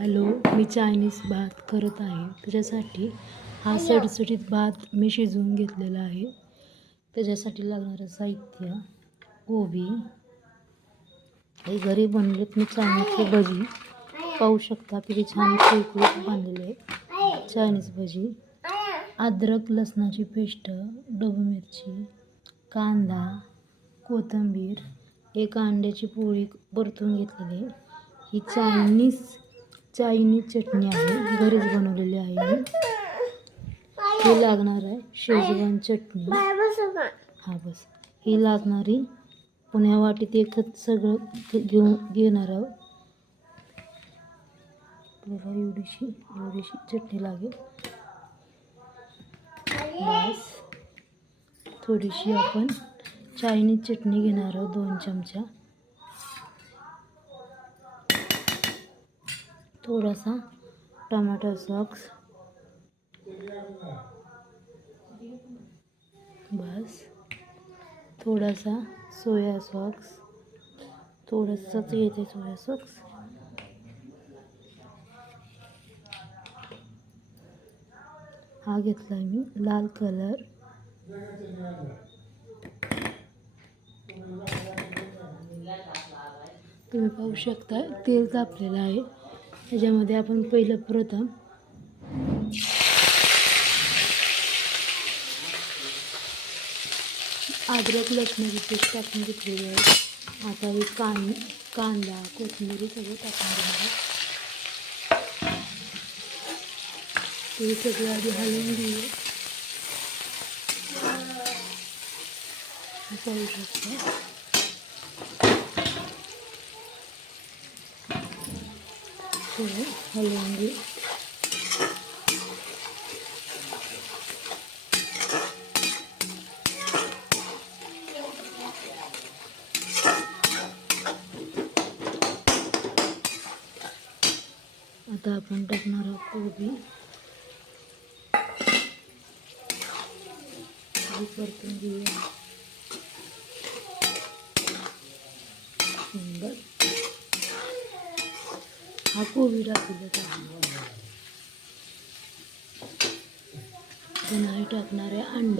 Hello मी Chinese भात करत आहे. त्याच्यासाठी हा सडसडीत भात मी शिजवून घेतलेला आहे. त्याच्यासाठी लागणारं साहित्य कोबी हे घरी बनलेत मी चायनीजची भजी. पाहू शकता किती छान कुरकुरीत बनलेले आहे चायनीज भजी. अद्रक लसणाची पेस्ट डबू मिरची कांदा कोथिंबीर एक अंड्याची पोळी परतून घेतलेली. ही चायनीज चायनीज चटणी आहे. घरीच बनवलेली आहे मी. ही लागणार आहे शेजवान चटणी. हा बस. ही लागणारी. पुण्या वाटीत एकच सगळं घेऊन घेणार आहोत. आपल्याला एवढीशी एवढीशी चटणी लागेल. बस. थोडीशी आपण चायनीज चटणी घेणार आहोत दोन चमचा. थोडासा टमाटो सॉक्स. बस. थोडासा सोया सॉक्स. थोडंसंच येते सोया सॉक्स. हा घेतला आहे मी लाल कलर. तुम्ही पाहू शकता तेल तापलेलं आहे. त्याच्यामध्ये आपण पहिलं प्रथम अद्रक लसणाची पेस्ट टाकून घेतलेली आहे. आता हे कान कांदा कोथिंबीर सगळं टाकून घेणार आहे. ते सगळं आधी हलवून घेऊया. हे पाहू थोडं हलवून घेऊ आता आपण टाकणार आहोत कोबी परतून घेऊया. सुंदर. हा कोबी टाकलेला आहे पुन्हा टाकणार आहे अंड